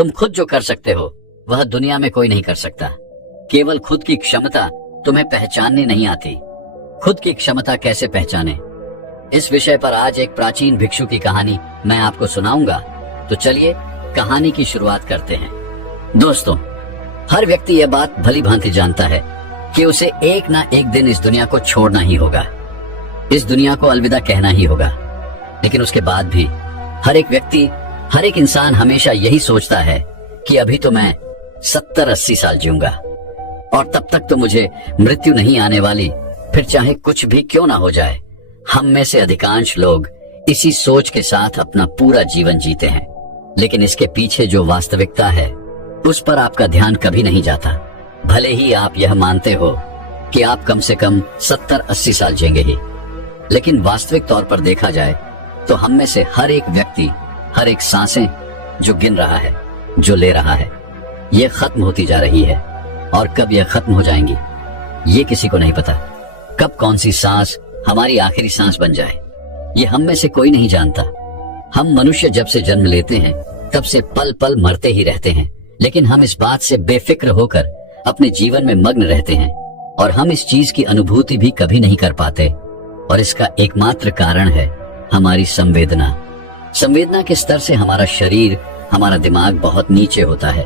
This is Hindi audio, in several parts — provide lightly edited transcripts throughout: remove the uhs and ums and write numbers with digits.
तुम खुद जो कर सकते हो वह दुनिया में कोई नहीं कर सकता। केवल खुद की क्षमता तुम्हें पहचाननी नहीं आती। खुद की क्षमता कैसे पहचाने, इस विषय पर आज एक प्राचीन भिक्षु की कहानी मैं आपको सुनाऊंगा। तो चलिए कहानी की शुरुआत करते हैं। दोस्तों, हर व्यक्ति यह बात भली भांति जानता है कि उसे एक ना एक दिन इस दुनिया को छोड़ना ही होगा, इस दुनिया को अलविदा कहना ही होगा। लेकिन उसके बाद भी हर एक व्यक्ति, हर एक इंसान हमेशा यही सोचता है कि अभी तो मैं 70-80 साल जीऊंगा और तब तक तो मुझे मृत्यु नहीं आने वाली, फिर चाहे कुछ भी क्यों ना हो जाए। हम में से अधिकांश लोग इसी सोच के साथ अपना पूरा जीवन जीते हैं, लेकिन इसके पीछे जो वास्तविकता है उस पर आपका ध्यान कभी नहीं जाता। भले ही आप यह मानते हो कि आप कम से कम 70-80 साल जिएंगे ही, लेकिन वास्तविक तौर पर देखा जाए तो हम में से हर एक व्यक्ति, हर एक सांसें जो गिन रहा है, जो ले रहा है, ये खत्म होती जा रही है। और कब यह खत्म हो जाएंगी ये किसी को नहीं पता। कब कौन सी सांस हमारी आखिरी सांस बन जाए ये हम में से कोई नहीं जानता। हम मनुष्य जब से जन्म लेते हैं तब से पल पल मरते ही रहते हैं, लेकिन हम इस बात से बेफिक्र होकर अपने जीवन में मग्न रहते हैं और हम इस चीज की अनुभूति भी कभी नहीं कर पाते। और इसका एकमात्र कारण है हमारी संवेदना। संवेदना के स्तर से हमारा शरीर, हमारा दिमाग बहुत नीचे होता है,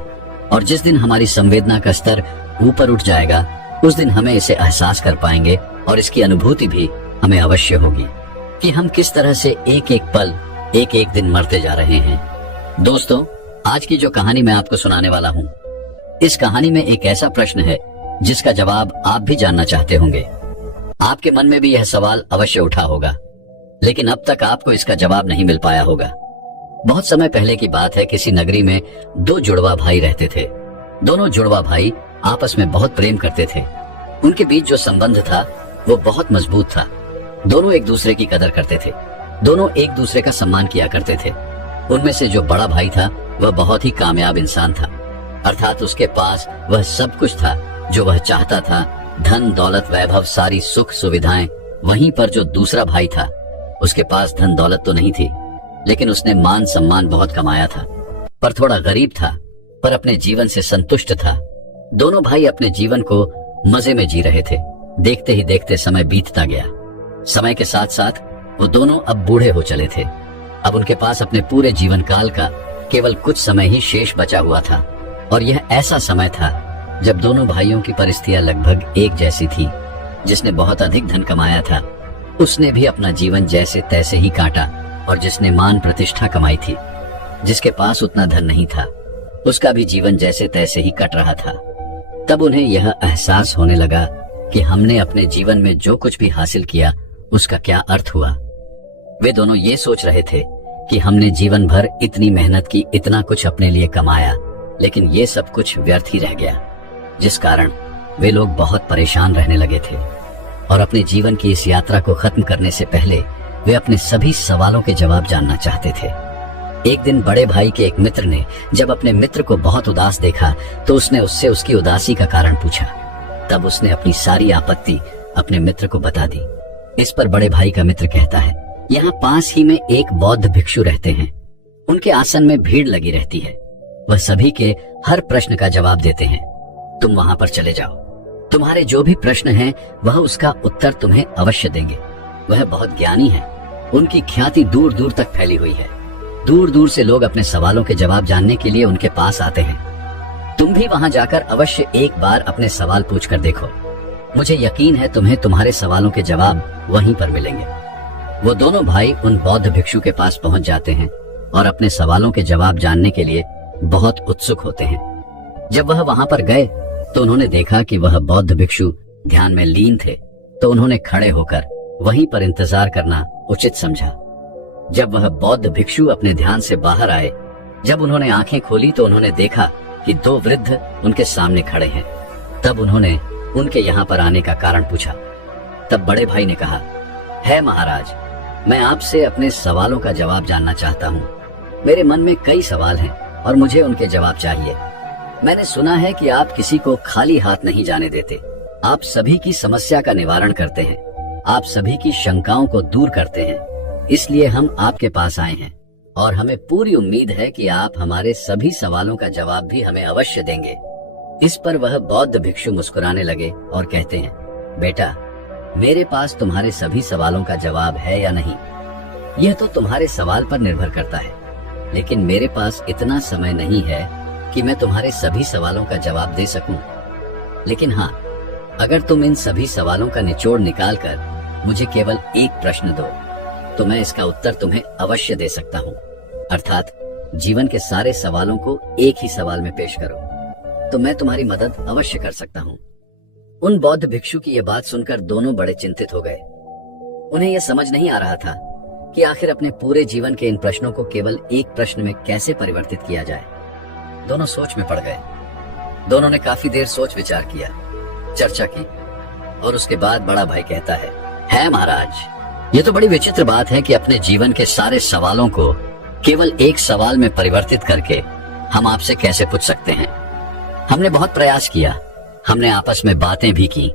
और जिस दिन हमारी संवेदना का स्तर ऊपर उठ जाएगा उस दिन हमें इसे एहसास कर पाएंगे और इसकी अनुभूति भी हमें अवश्य होगी कि हम किस तरह से एक एक पल, एक एक दिन मरते जा रहे हैं। दोस्तों, आज की जो कहानी मैं आपको सुनाने वाला हूँ, इस कहानी में एक ऐसा प्रश्न है जिसका जवाब आप भी जानना चाहते होंगे। आपके मन में भी यह सवाल अवश्य उठा होगा, लेकिन अब तक आपको इसका जवाब नहीं मिल पाया होगा। बहुत समय पहले की बात है, किसी नगरी में 2 जुड़वा भाई रहते थे। दोनों जुड़वा भाई आपस में बहुत प्रेम करते थे। उनके बीच जो संबंध था वो बहुत मजबूत था। दोनों एक दूसरे की कदर करते थे, दोनों एक दूसरे का सम्मान किया करते थे। उनमें से जो बड़ा भाई था वह बहुत ही कामयाब इंसान था, अर्थात उसके पास वह सब कुछ था जो वह चाहता था, धन दौलत वैभव सारी सुख सुविधाएं। वहीं पर जो दूसरा भाई था उसके पास धन दौलत तो नहीं थी, लेकिन उसने मान सम्मान बहुत कमाया था, पर थोड़ा गरीब था, पर अपने जीवन से संतुष्ट था। दोनों भाई अपने जीवन को मजे में जी रहे थे। देखते ही देखते समय बीतता गया। समय के साथ साथ वो दोनों अब बूढ़े हो चले थे। अब उनके पास अपने पूरे जीवन काल का केवल कुछ समय ही शेष बचा हुआ था, और यह ऐसा समय था जब दोनों भाइयों की परिस्थितियां लगभग एक जैसी थी। जिसने बहुत अधिक धन कमाया था उसने भी अपना जीवन जैसे तैसे ही काटा, और जिसने मान प्रतिष्ठा कमाई थी, जिसके पास उतना धन नहीं था, उसका भी जीवन जैसे तैसे ही कट रहा था। तब उन्हें यह एहसास होने लगा कि हमने अपने जीवन में जो कुछ भी हासिल किया उसका क्या अर्थ हुआ। वे दोनों ये सोच रहे थे कि हमने जीवन भर इतनी मेहनत की, इतना कुछ अपने लिए कमाया, लेकिन ये सब कुछ व्यर्थ ही रह गया, जिस कारण वे लोग बहुत परेशान रहने लगे थे। और अपने जीवन की इस यात्रा को खत्म करने से पहले वे अपने सभी सवालों के जवाब जानना चाहते थे। एक दिन बड़े भाई के एक मित्र ने जब अपने मित्र को बहुत उदास देखा तो उसने उससे उसकी उदासी का कारण पूछा। तब उसने अपनी सारी आपत्ति अपने मित्र को बता दी। इस पर बड़े भाई का मित्र कहता है, यहाँ पास ही में एक बौद्ध भिक्षु रहते हैं। उनके आसन में भीड़ लगी रहती है। वह सभी के हर प्रश्न का जवाब देते हैं। तुम वहां पर चले जाओ, तुम्हारे जो भी प्रश्न हैं वह उसका उत्तर तुम्हें अवश्य देंगे। वह बहुत ज्ञानी है, उनकी ख्याति दूर दूर तक फैली हुई है। दूर दूर से लोग अपने सवालों के जवाब जानने के लिए उनके पास आते हैं। तुम भी वहां जाकर अवश्य एक बार अपने सवाल पूछ कर देखो। मुझे यकीन है तुम्हें तुम्हारे सवालों के जवाब वहीं पर मिलेंगे। वो दोनों भाई उन बौद्ध भिक्षु के पास पहुंच जाते हैं और अपने सवालों के जवाब जानने के लिए बहुत उत्सुक होते हैं। जब वह वहां पर गए तो उन्होंने देखा कि वह बौद्ध भिक्षु ध्यान में लीन थे, तो उन्होंने खड़े होकर वहीं पर इंतजार करना उचित समझा। जब वह बौद्ध भिक्षु अपने ध्यान से बाहर आए, जब उन्होंने आंखें खोली तो उन्होंने देखा कि 2 वृद्ध उनके सामने खड़े हैं। तब उन्होंने उनके यहाँ पर आने का कारण पूछा। तब बड़े भाई ने कहा, है महाराज, मैं आपसे अपने सवालों का जवाब जानना चाहता हूँ। मेरे मन में कई सवाल हैं और मुझे उनके जवाब चाहिए। मैंने सुना है कि आप किसी को खाली हाथ नहीं जाने देते। आप सभी की समस्या का निवारण करते हैं, आप सभी की शंकाओं को दूर करते हैं। इसलिए हम आपके पास आए हैं। और हमें पूरी उम्मीद है कि आप हमारे सभी सवालों का जवाब भी हमें अवश्य देंगे। इस पर वह बौद्ध भिक्षु मुस्कुराने लगे और कहते हैं, बेटा, मेरे पास तुम्हारे सभी सवालों का जवाब है या नहीं, यह तो तुम्हारे सवाल पर निर्भर करता है, लेकिन मेरे पास इतना समय नहीं है कि मैं तुम्हारे सभी सवालों का जवाब दे सकूं। लेकिन हाँ, अगर तुम इन सभी सवालों का निचोड़ निकालकर मुझे केवल एक प्रश्न दो, तो मैं इसका उत्तर तुम्हें अवश्य दे सकता हूँ। अर्थात जीवन के सारे सवालों को एक ही सवाल में पेश करो, तो मैं तुम्हारी मदद अवश्य कर सकता हूँ। उन बौद्ध भिक्षु की यह बात सुनकर दोनों बड़े चिंतित हो गए। उन्हें यह समझ नहीं आ रहा था कि आखिर अपने पूरे जीवन के इन प्रश्नों को केवल एक प्रश्न में कैसे परिवर्तित किया जाए। दोनों सोच में पड़ गए। दोनों ने काफी देर सोच विचार किया, चर्चा की, और उसके बाद बड़ा भाई कहता है महाराज, ये तो बड़ी विचित्र बात है कि अपने जीवन के सारे सवालों को केवल एक सवाल में परिवर्तित करके हम आपसे कैसे पूछ सकते हैं। हमने बहुत प्रयास किया, हमने आपस में बातें भी की,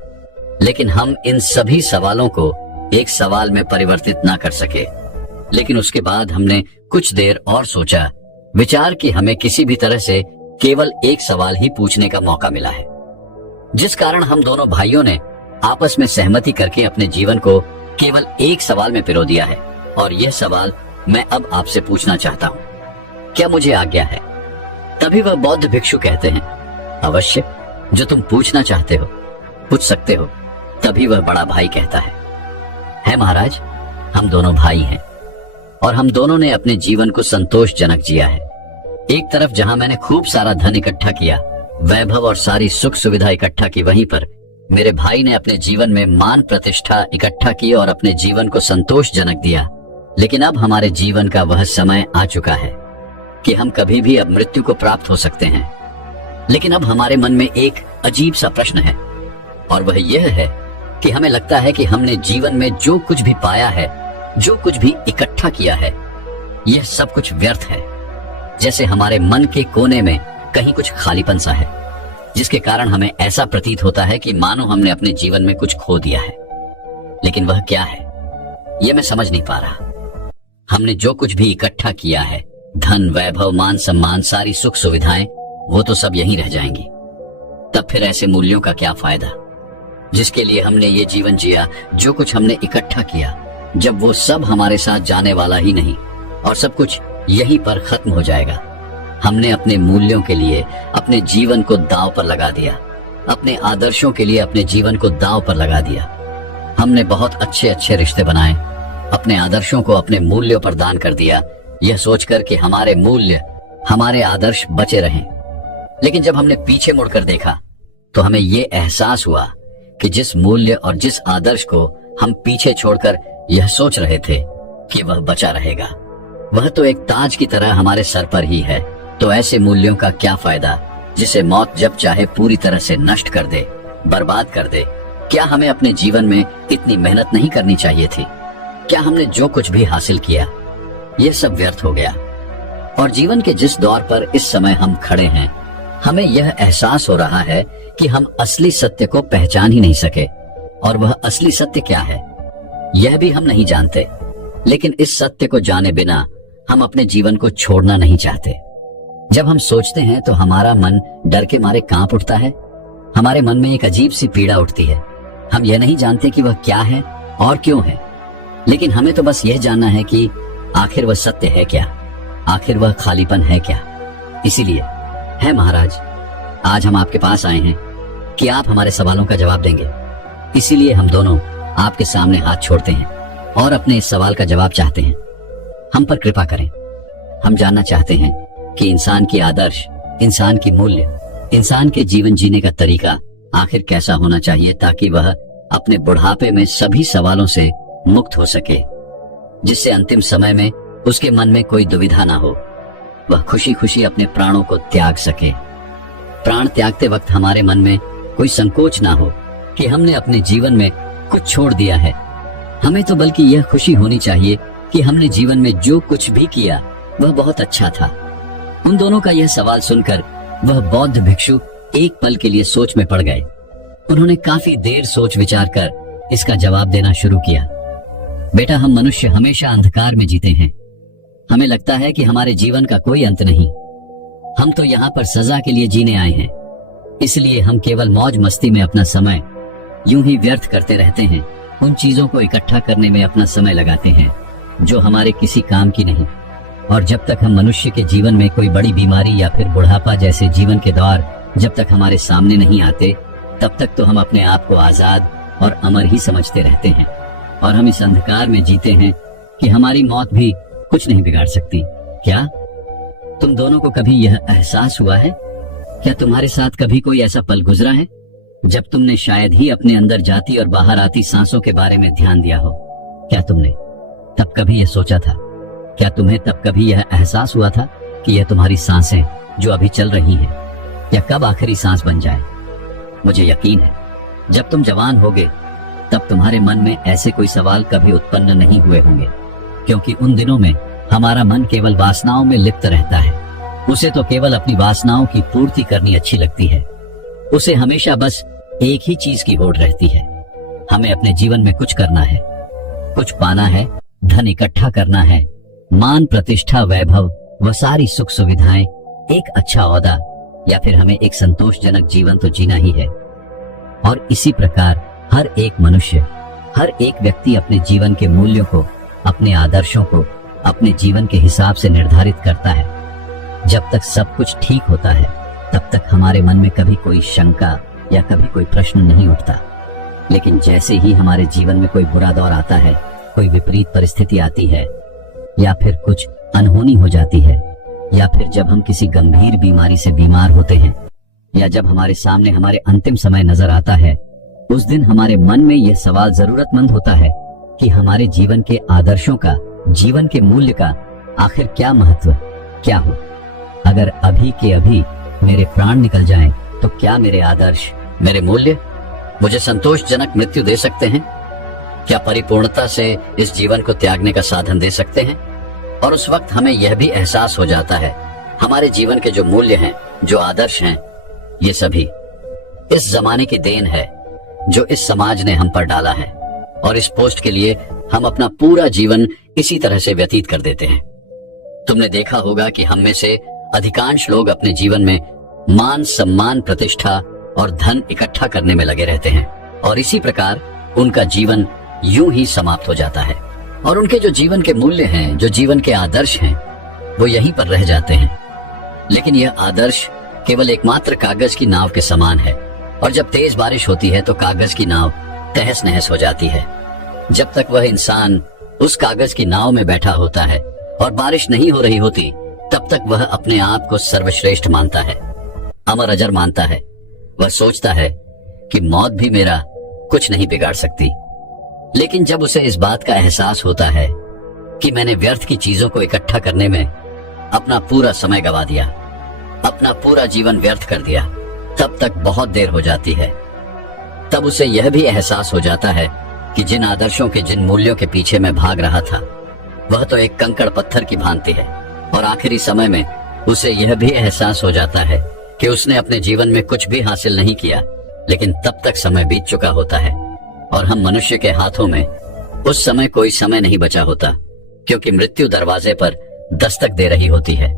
लेकिन हम इन सभी सवालों को एक सवाल में परिवर्तित ना कर सके। लेकिन उसके बाद हमने कुछ देर और सोचा विचार कि हमें किसी भी तरह से केवल एक सवाल ही पूछने का मौका मिला है, जिस कारण हम दोनों भाइयों ने आपस में सहमति करके अपने जीवन को केवल एक सवाल में पिरो दिया है। और यह सवाल मैं अब आपसे पूछना चाहता हूँ, क्या मुझे आज्ञा है? तभी वह बौद्ध भिक्षु कहते हैं, अवश्य, जो तुम पूछना चाहते हो पूछ सकते हो। तभी वह बड़ा भाई कहता है महाराज, हम दोनों भाई हैं और हम दोनों ने अपने जीवन को संतोषजनक जिया है। एक तरफ जहां मैंने खूब सारा धन इकट्ठा किया, वैभव और सारी सुख सुविधा इकट्ठा की, वहीं पर मेरे भाई ने अपने जीवन में मान प्रतिष्ठा इकट्ठा की और अपने जीवन को संतोषजनक दिया। लेकिन अब हमारे जीवन का वह समय आ चुका है कि हम कभी भी अब मृत्यु को प्राप्त हो सकते हैं। लेकिन अब हमारे मन में एक अजीब सा प्रश्न है, और वह यह है कि हमें लगता है कि हमने जीवन में जो कुछ भी पाया है, जो कुछ भी इकट्ठा किया है, यह सब कुछ व्यर्थ है। जैसे हमारे मन के कोने में कहीं कुछ खालीपन सा है, जिसके कारण हमें ऐसा प्रतीत होता है कि मानो हमने अपने जीवन में कुछ खो दिया है। लेकिन वह क्या है, यह मैं समझ नहीं पा रहा। हमने जो कुछ भी इकट्ठा किया है, धन, वैभव, मान सम्मान, सारी सुख सुविधाएं, वो तो सब यहीं रह जाएंगी। तब फिर ऐसे मूल्यों का क्या फायदा जिसके लिए हमने ये जीवन जिया? जो कुछ हमने इकट्ठा किया, जब वो सब हमारे साथ जाने वाला ही नहीं और सब कुछ यहीं पर खत्म हो जाएगा। हमने अपने मूल्यों के लिए अपने जीवन को दांव पर लगा दिया, अपने आदर्शों के लिए अपने जीवन को दांव पर लगा दिया। हमने बहुत अच्छे अच्छे रिश्ते बनाए, अपने आदर्शों को अपने मूल्यों पर दान कर दिया, यह सोचकर कि हमारे मूल्य, हमारे आदर्श बचे रहें। लेकिन जब हमने पीछे मुड़कर देखा तो हमें ये एहसास हुआ कि जिस मूल्य और जिस आदर्श को हम पीछे छोड़कर यह सोच रहे थे कि वह बचा रहेगा, वह तो एक ताज की तरह हमारे सर पर ही है। तो ऐसे मूल्यों का क्या फायदा जिसे मौत जब चाहे पूरी तरह से नष्ट कर दे, बर्बाद कर दे? क्या हमें अपने जीवन में इतनी मेहनत नहीं करनी चाहिए थी? क्या हमने जो कुछ भी हासिल किया, यह सब व्यर्थ हो गया? और जीवन के जिस दौर पर इस समय हम खड़े हैं, हमें यह एहसास हो रहा है कि हम असली सत्य को पहचान ही नहीं सके। और वह असली सत्य क्या है, यह भी हम नहीं जानते। लेकिन इस सत्य को जाने बिना हम अपने जीवन को छोड़ना नहीं चाहते। जब हम सोचते हैं तो हमारा मन डर के मारे कांप उठता है। हमारे मन में एक अजीब सी पीड़ा उठती है। हम यह नहीं जानते कि वह क्या है और क्यों है, लेकिन हमें तो बस यह जानना है कि आखिर वह सत्य है क्या, आखिर वह खालीपन है क्या। इसीलिए है महाराज, आज हम आपके पास आए हैं कि आप हमारे सवालों का जवाब देंगे। इसीलिए हम दोनों आपके सामने हाथ छोड़ते हैं और अपने इस सवाल का जवाब चाहते हैं। हम पर कृपा करें। हम जानना चाहते हैं कि इंसान की आदर्श, इंसान की मूल्य, इंसान के जीवन जीने का तरीका आखिर कैसा होना चाहिए, ताकि वह अपने बुढ़ापे में सभी सवालों से मुक्त हो सके, जिससे अंतिम समय में उसके मन में कोई दुविधा ना हो, वह खुशी खुशी अपने प्राणों को त्याग सके। प्राण त्यागते वक्त हमारे मन में कोई संकोच ना हो कि हमने अपने जीवन में कुछ छोड़ दिया है। हमें तो बल्कि यह खुशी होनी चाहिए कि हमने जीवन में जो कुछ भी किया वह बहुत अच्छा था। उन दोनों का यह सवाल सुनकर वह बौद्ध भिक्षु एक पल के लिए सोच में पड़ गए। उन्होंने काफी देर सोच विचार कर इसका जवाब देना शुरू किया। बेटा, हम मनुष्य हमेशा अंधकार में जीते हैं। हमें लगता है कि हमारे जीवन का कोई अंत नहीं। हम तो यहाँ पर सजा के लिए जीने आए हैं, इसलिए हम केवल मौज मस्ती में अपना समय यूं ही व्यर्थ करते रहते हैं। उन चीजों को इकट्ठा करने में अपना समय लगाते हैं जो हमारे किसी काम की नहीं। और जब तक हम मनुष्य के जीवन में कोई बड़ी बीमारी या फिर बुढ़ापा जैसे जीवन के दौर जब तक हमारे सामने नहीं आते, तब तक तो हम अपने आप को आजाद और अमर ही समझते रहते हैं। और हम इस अंधकार में जीते हैं कि हमारी मौत भी कुछ नहीं बिगाड़ सकती। क्या तुम दोनों को कभी यह एहसास हुआ है? क्या तुम्हारे साथ कभी कोई ऐसा पल गुजरा है जब तुमने शायद ही अपने अंदर जाती और बाहर आती सांसों के बारे में ध्यान दिया हो? क्या तुमने तब कभी यह सोचा था? क्या तुम्हें तब कभी यह एहसास हुआ था कि यह तुम्हारी सांसें जो अभी चल रही हैं, या कब आखिरी सांस बन जाए? मुझे यकीन है जब तुम जवान होगे तब तुम्हारे मन में ऐसे कोई सवाल कभी उत्पन्न नहीं हुए होंगे, क्योंकि उन दिनों में हमारा मन केवल वासनाओं में लिप्त रहता है। उसे तो केवल अपनी वासनाओं की पूर्ति करनी अच्छी लगती है। उसे हमेशा बस एक ही चीज की होड़ रहती है, हमें अपने जीवन में कुछ करना है, कुछ पाना है, धन इकट्ठा करना है, मान प्रतिष्ठा वैभव व सारी सुख सुविधाएं, एक अच्छा ओहदा, या फिर हमें एक संतोषजनक जीवन तो जीना ही है। और इसी प्रकार हर एक मनुष्य, हर एक व्यक्ति अपने जीवन के मूल्यों को, अपने आदर्शों को अपने जीवन के हिसाब से निर्धारित करता है। जब तक सब कुछ ठीक होता है तब तक हमारे मन में कभी कोई शंका या कभी कोई प्रश्न नहीं उठता। लेकिन जैसे ही हमारे जीवन में कोई बुरा दौर आता है, कोई विपरीत परिस्थिति आती है, या फिर कुछ अनहोनी हो जाती है, या फिर जब हम किसी गंभीर बीमारी से बीमार होते हैं, या जब हमारे सामने हमारे अंतिम समय नजर आता है, उस दिन हमारे मन में यह सवाल जरूरतमंद होता है कि हमारे जीवन के आदर्शों का, जीवन के मूल्य का आखिर क्या महत्व, क्या हो? अगर अभी के अभी मेरे प्राण निकल जाएं, तो क्या मेरे आदर्श, मेरे मूल्य मुझे संतोषजनक मृत्यु दे सकते हैं? क्या परिपूर्णता से इस जीवन को त्यागने का साधन दे सकते हैं? और उस वक्त हमें यह भी एहसास हो जाता है, हमारे जीवन के जो मूल्य हैं, जो आदर्श हैं, ये सभी इस जमाने की देन है जो इस समाज ने हम पर डाला है। और इस पोस्ट के लिए हम अपना पूरा जीवन इसी तरह से व्यतीत कर देते हैं। तुमने देखा होगा कि हम में से अधिकांश लोग अपने जीवन में मान, सम्मान, प्रतिष्ठा और धन इकट्ठा करने में लगे रहते हैं, और इसी प्रकार उनका जीवन यूं ही समाप्त हो जाता है। और उनके जो जीवन के मूल्य हैं, जो जीवन के आदर्श हैं, वो यहीं पर रह जाते हैं। लेकिन यह आदर्श केवल एकमात्र कागज की नाव के समान है, और जब तेज बारिश होती है तो कागज की नाव तहस नहस हो जाती है। जब तक वह इंसान उस कागज की नाव में बैठा होता है और बारिश नहीं हो रही होती, तब तक वह अपने आप को सर्वश्रेष्ठ मानता है, अमर अजर मानता है। वह सोचता है कि मौत भी मेरा कुछ नहीं बिगाड़ सकती। लेकिन जब उसे इस बात का एहसास होता है कि मैंने व्यर्थ की चीजों को इकट्ठा करने में अपना पूरा समय गवा दिया, अपना पूरा जीवन व्यर्थ कर दिया, तब तक बहुत देर हो जाती है। तब उसे यह भी एहसास हो जाता है कि जिन आदर्शों के, जिन मूल्यों के पीछे मैं भाग रहा था, वह तो एक कंकड़ पत्थर की भांति है। और आखिरी समय में उसे यह भी एहसास हो जाता है कि उसने अपने जीवन में कुछ भी हासिल नहीं किया। लेकिन तब तक समय बीत चुका होता है, और हम मनुष्य के हाथों में उस समय कोई समय नहीं बचा होता, क्योंकि मृत्यु दरवाजे पर दस्तक दे रही होती है।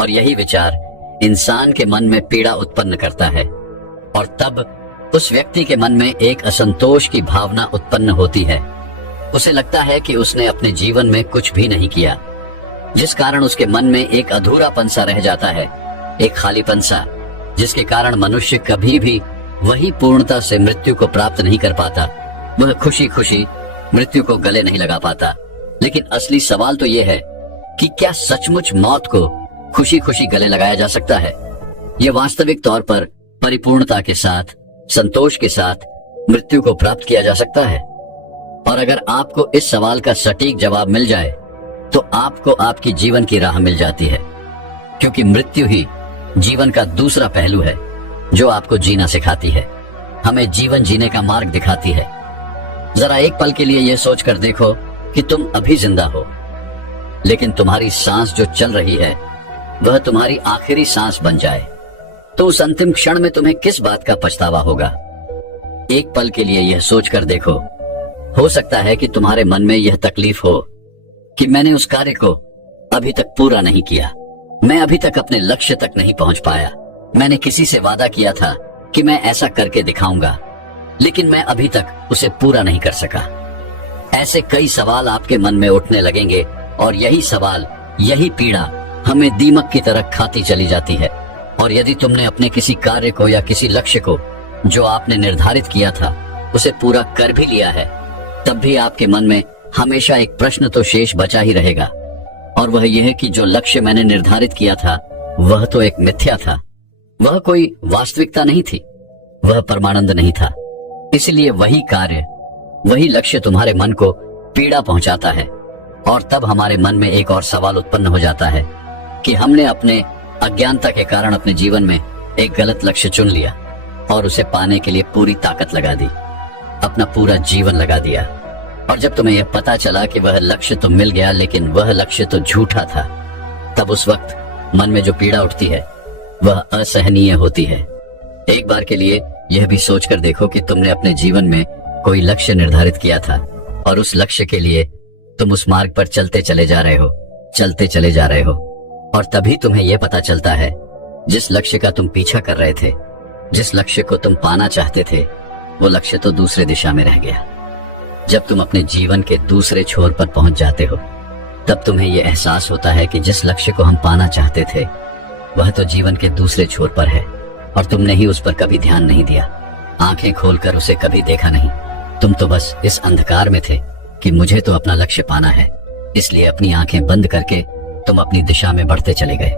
और यही विचार इंसान के मन में पीड़ा उत्पन्न करता है, और तब उस व्यक्ति के मन में एक असंतोष की भावना उत्पन्न होती है। उसे लगता है कि उसने अपने जीवन में कुछ भी नहीं किया, जिस कारण उसके मन में एक अधूरापन सा रह जाता है, एक खालीपन सा, जिसके कारण मनुष्य कभी भी वही पूर्णता से मृत्यु को प्राप्त नहीं कर पाता। वह खुशी खुशी मृत्यु को गले नहीं लगा पाता। लेकिन असली सवाल तो यह है कि क्या सचमुच मौत को खुशी खुशी गले लगाया जा सकता है? यह वास्तविक तौर पर परिपूर्णता के साथ, संतोष के साथ मृत्यु को प्राप्त किया जा सकता है? और अगर आपको इस सवाल का सटीक जवाब मिल जाए तो आपको आपकी जीवन की राह मिल जाती है, क्योंकि मृत्यु ही जीवन का दूसरा पहलू है जो आपको जीना सिखाती है, हमें जीवन जीने का मार्ग दिखाती है। जरा एक पल के लिए यह सोचकर देखो कि तुम अभी जिंदा हो, लेकिन तुम्हारी सांस जो चल रही है वह तुम्हारी आखिरी सांस बन जाए, तो उस अंतिम क्षण में तुम्हें किस बात का पछतावा होगा? एक पल के लिए यह सोचकर देखो। हो सकता है कि तुम्हारे मन में यह तकलीफ हो कि मैंने उस कार्य को अभी तक पूरा नहीं किया। मैं अभी तक अपने लक्ष्य तक नहीं पहुंच पाया। मैंने किसी से वादा किया था कि मैं ऐसा करके दिखाऊंगा, लेकिन मैं अभी तक उसे पूरा नहीं कर सका। ऐसे कई सवाल आपके मन में उठने लगेंगे और यही सवाल, यही पीड़ा हमें दीमक की तरह खाती चली जाती है। और यदि तुमने अपने किसी कार्य को या किसी लक्ष्य को जो आपने निर्धारित किया था उसे पूरा कर भी लिया है, तब भी आपके मन में हमेशा एक प्रश्न तो शेष बचा ही रहेगा, और वह यह है कि जो लक्ष्य मैंने निर्धारित किया था वह तो एक मिथ्या था। वह कोई वास्तविकता नहीं थी, वह परमानंद नहीं था। इसलिए वही कार्य, वही लक्ष्य तुम्हारे मन को पीड़ा पहुंचाता है। और तब हमारे मन में एक और सवाल उत्पन्न हो जाता है कि हमने अपने अज्ञानता के कारण अपने जीवन में एक गलत लक्ष्य चुन लिया और उसे पाने के लिए पूरी ताकत लगा दी, अपना पूरा जीवन लगा दिया। और जब तुम्हें यह पता चला कि वह लक्ष्य तो मिल गया लेकिन वह लक्ष्य तो झूठा था, तब उस वक्त मन में जो पीड़ा उठती है वह असहनीय होती है। एक बार के लिए यह भी सोचकर देखो कि तुमने अपने जीवन में कोई लक्ष्य निर्धारित किया था और उस लक्ष्य के लिए तुम उस मार्ग पर चलते चले जा रहे हो, और तभी तुम्हें यह पता चलता है जिस लक्ष्य का तुम पीछा कर रहे थे, जिस लक्ष्य को तुम पाना चाहते थे, वो लक्ष्य तो दूसरे दिशा में रह गया। जब तुम अपने जीवन के दूसरे छोर पर पहुंच जाते हो, तब तुम्हें यह एहसास होता है कि जिस लक्ष्य को हम पाना चाहते थे वह तो जीवन के दूसरे छोर पर है और तुमने ही उस पर कभी ध्यान नहीं दिया, आंखें खोलकर उसे कभी देखा नहीं। तुम तो बस इस अंधकार में थे कि मुझे तो अपना लक्ष्य पाना है, इसलिए अपनी आंखें बंद करके तुम अपनी दिशा में बढ़ते चले गए,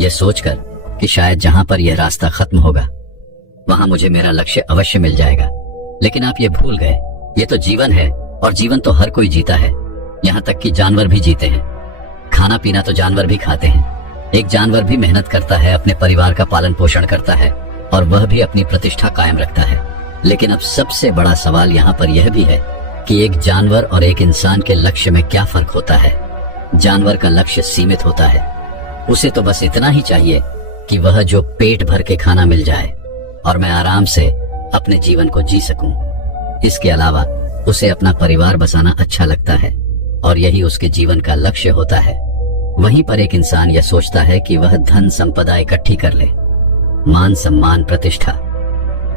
यह सोचकर कि शायद जहां पर यह रास्ता खत्म होगा वहां मुझे मेरा लक्ष्य अवश्य मिल जाएगा। लेकिन आप ये भूल गए, ये तो जीवन है और जीवन तो हर कोई जीता है, यहाँ तक कि जानवर भी जीते हैं। खाना पीना तो जानवर भी खाते हैं। एक जानवर भी मेहनत करता है, अपने परिवार का पालन पोषण करता है और वह भी अपनी प्रतिष्ठा कायम रखता है। लेकिन अब सबसे बड़ा सवाल यहाँ पर यह भी है कि एक जानवर और एक इंसान के लक्ष्य में क्या फर्क होता है। जानवर का लक्ष्य सीमित होता है, उसे तो बस इतना ही चाहिए कि वह जो पेट भर के खाना मिल जाए और मैं आराम से अपने जीवन को जी सकूं। इसके अलावा उसे अपना परिवार बसाना अच्छा लगता है और यही उसके जीवन का लक्ष्य होता है। वहीं पर एक इंसान यह सोचता है कि वह धन संपदा इकट्ठी कर ले, मान सम्मान प्रतिष्ठा,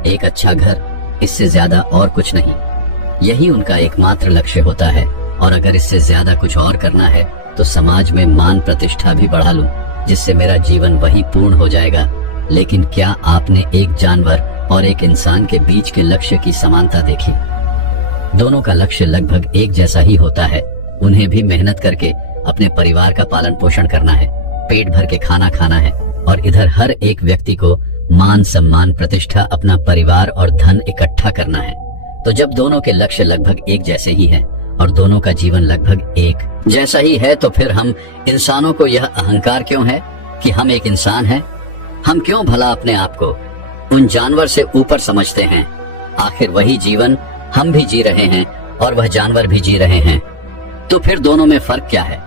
एक अच्छा घर, इससे ज्यादा और कुछ नहीं। यही उनका एकमात्र लक्ष्य होता है। और अगर इससे ज्यादा कुछ और करना है तो समाज में मान प्रतिष्ठा भी बढ़ा लूं, जिससे मेरा जीवन वही पूर्ण हो जाएगा। लेकिन क्या आपने एक जानवर और एक इंसान के बीच के लक्ष्य की समानता देखी? दोनों का लक्ष्य लगभग एक जैसा ही होता है। उन्हें भी मेहनत करके अपने परिवार का पालन पोषण करना है, पेट भर के खाना खाना है, और इधर हर एक व्यक्ति को मान सम्मान प्रतिष्ठा, अपना परिवार और धन इकट्ठा करना है। तो जब दोनों के लक्ष्य लगभग एक जैसे ही हैं और दोनों का जीवन लगभग एक जैसा ही है, तो फिर हम इंसानों को यह अहंकार क्यों है कि हम एक इंसान हैं? हम क्यों भला अपने आप को उन जानवर से ऊपर समझते हैं? आखिर वही जीवन हम भी जी रहे हैं और वह जानवर भी जी रहे हैं, तो फिर दोनों में फर्क क्या है?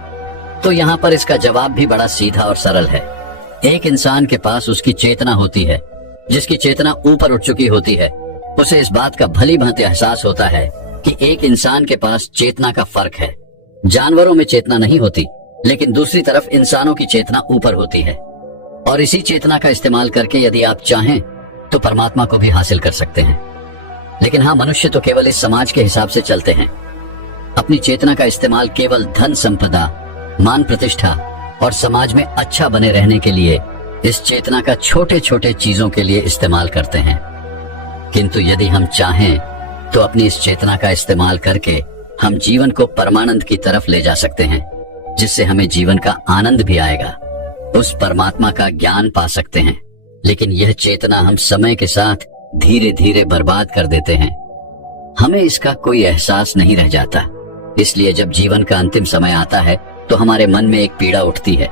तो यहाँ पर इसका जवाब भी बड़ा सीधा और सरल है। एक इंसान के पास उसकी चेतना होती है, जिसकी चेतना ऊपर उठ चुकी होती है। उसे इस बात का भली भांति एहसास होता है कि एक इंसान के पास चेतना का फर्क है। जानवरों में चेतना नहीं होती, लेकिन दूसरी तरफ इंसानों की चेतना ऊपर होती है। और इसी चेतना का इस्तेमाल करके यदि आप चाहें तो परमात्मा को भी हासिल कर सकते हैं। लेकिन हाँ, मनुष्य तो केवल इस समाज के हिसाब से चलते हैं। अपनी चेतना का इस्तेमाल केवल धन संपदा, मान प्रतिष्ठा और समाज में अच्छा बने रहने के लिए, इस चेतना का छोटे छोटे चीजों के लिए इस्तेमाल करते हैं। किंतु यदि हम चाहें तो अपनी इस चेतना का इस्तेमाल करके हम जीवन को परमानंद की तरफ ले जा सकते हैं, जिससे हमें जीवन का आनंद भी आएगा, उस परमात्मा का ज्ञान पा सकते हैं। लेकिन यह चेतना हम समय के साथ धीरे धीरे बर्बाद कर देते हैं। हमें इसका कोई एहसास नहीं रह जाता। इसलिए जब जीवन का अंतिम समय आता है तो हमारे मन में एक पीड़ा उठती है,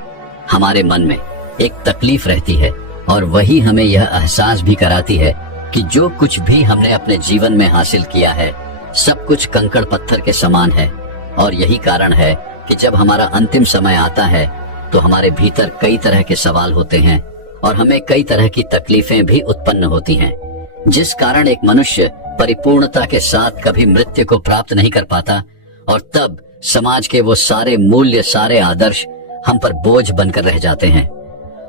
हमारे मन में एक तकलीफ रहती है, और वही हमें यह एहसास भी कराती है कि जो कुछ भी हमने अपने जीवन में हासिल किया है सब कुछ कंकड़ पत्थर के समान है। और यही कारण है कि जब हमारा अंतिम समय आता है तो हमारे भीतर कई तरह के सवाल होते हैं और हमें कई तरह की तकलीफें भी उत्पन्न होती हैं, जिस कारण एक मनुष्य परिपूर्णता के साथ कभी मृत्यु को प्राप्त नहीं कर पाता। और तब समाज के वो सारे मूल्य, सारे आदर्श हम पर बोझ बनकर रह जाते हैं।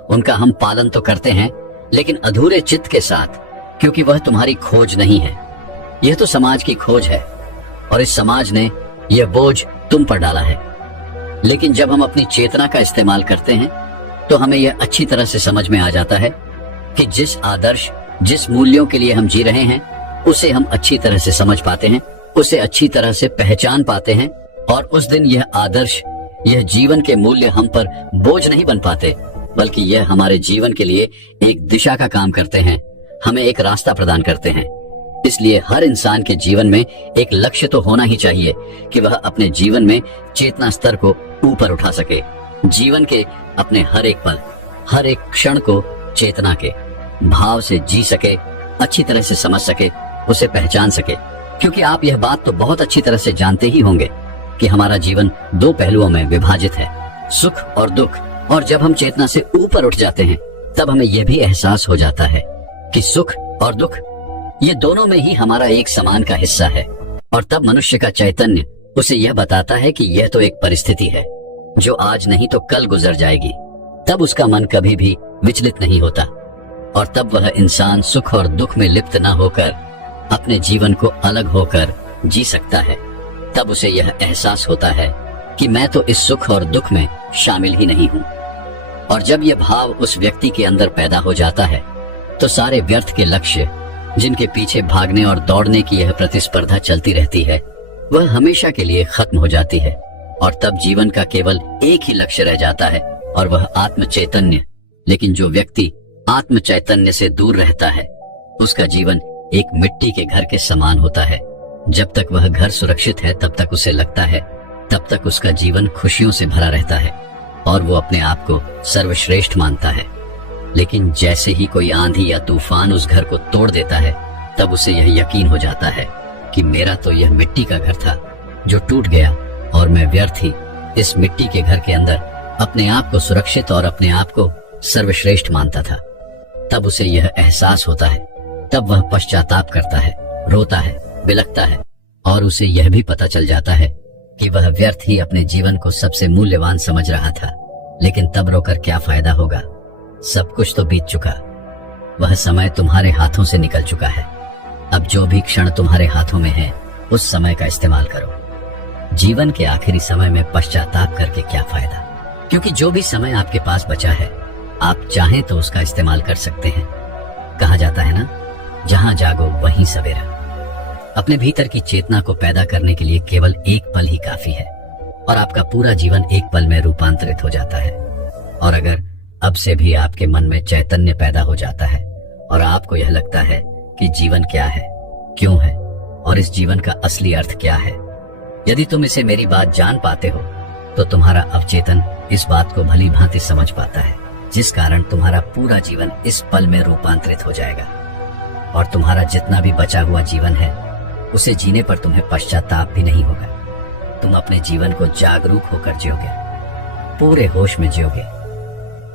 उनका हम पालन तो करते हैं, लेकिन अधूरे चित्त के साथ, क्योंकि वह तुम्हारी खोज नहीं है। यह तो समाज की खोज है और इस समाज ने यह बोझ तुम पर डाला है। लेकिन जब हम अपनी चेतना का इस्तेमाल करते हैं तो हमें यह अच्छी तरह से समझ में आ जाता है कि जिस आदर्श, जिस मूल्यों के लिए हम जी रहे हैं, उसे हम अच्छी तरह से समझ पाते हैं, उसे अच्छी तरह से पहचान पाते हैं, और उस दिन यह आदर्श, यह जीवन के मूल्य हम पर बोझ नहीं बन पाते, बल्कि यह हमारे जीवन के लिए एक दिशा का काम करते हैं, हमें एक रास्ता प्रदान करते हैं। इसलिए हर इंसान के जीवन में एक लक्ष्य तो होना ही चाहिए कि वह अपने जीवन में चेतना स्तर को ऊपर उठा सके, जीवन के अपने हर एक पल, हर एक क्षण को चेतना के भाव से जी सके, अच्छी तरह से समझ सके, उसे पहचान सके। क्योंकि आप यह बात तो बहुत अच्छी तरह से जानते ही होंगे कि हमारा जीवन दो पहलुओं में विभाजित है, सुख और दुख। और जब हम चेतना से ऊपर उठ जाते हैं तब हमें यह भी एहसास हो जाता है कि सुख और दुख, ये दोनों में ही हमारा एक समान का हिस्सा है। और तब मनुष्य का चैतन्य उसे यह बताता है कि यह तो एक परिस्थिति है जो आज नहीं तो कल गुजर जाएगी। तब उसका मन कभी भी विचलित नहीं होता, और तब वह इंसान सुख और दुख में लिप्त न होकर अपने जीवन को अलग होकर जी सकता है। तब उसे यह एहसास होता है कि मैं तो इस सुख और दुख में शामिल ही नहीं हूँ। और जब यह भाव उस व्यक्ति के अंदर पैदा हो जाता है तो सारे व्यर्थ के लक्ष्य, जिनके पीछे भागने और दौड़ने की यह प्रतिस्पर्धा चलती रहती है, वह हमेशा के लिए खत्म हो जाती है। और तब जीवन का केवल एक ही लक्ष्य रह जाता है, और वह आत्म चैतन्य। लेकिन जो व्यक्ति आत्म चैतन्य से दूर रहता है, उसका जीवन एक मिट्टी के घर के समान होता है। जब तक वह घर सुरक्षित है तब तक उसे लगता है, तब तक उसका जीवन खुशियों से भरा रहता है और वो अपने आप को सर्वश्रेष्ठ मानता है। लेकिन जैसे ही कोई आंधी या तूफान उस घर को तोड़ देता है, तब उसे यह यकीन हो जाता है कि मेरा तो यह मिट्टी का घर था जो टूट गया, और मैं व्यर्थ ही इस मिट्टी के घर के अंदर अपने आप को सुरक्षित और अपने आप को सर्वश्रेष्ठ मानता था। तब उसे यह एहसास होता है, तब वह पश्चाताप करता है, रोता है, बिलखता है, और उसे यह भी पता चल जाता है कि वह व्यर्थ ही अपने जीवन को सबसे मूल्यवान समझ रहा था। लेकिन तब रोकर क्या फायदा होगा, सब कुछ तो बीत चुका, वह समय तुम्हारे हाथों से निकल चुका है। अब जो भी क्षण तुम्हारे हाथों में है, उस समय का इस्तेमाल करो। जीवन के आखिरी समय में पश्चाताप करके क्या फायदा, क्योंकि जो भी समय आपके पास बचा है, आप चाहें तो उसका इस्तेमाल कर सकते हैं। कहा जाता है ना, जहां जागो वहीं सवेरा। अपने भीतर की चेतना को पैदा करने के लिए केवल एक पल ही काफी है, और आपका पूरा जीवन एक पल में रूपांतरित हो जाता है। और अगर अब से भी आपके मन में चैतन्य पैदा हो जाता है और आपको यह लगता है कि जीवन क्या है, क्यों है, और इस जीवन का असली अर्थ क्या है, यदि तुम इसे मेरी बात जान पाते हो, तो तुम्हारा अवचेतन इस बात को भली भांति समझ पाता है, जिस कारण तुम्हारा पूरा जीवन इस पल में रूपांतरित हो जाएगा। और तुम्हारा जितना भी बचा हुआ जीवन है, उसे जीने पर तुम्हें पश्चाताप भी नहीं होगा। तुम अपने जीवन को जागरूक होकर जियोगे, पूरे होश में जियोगे।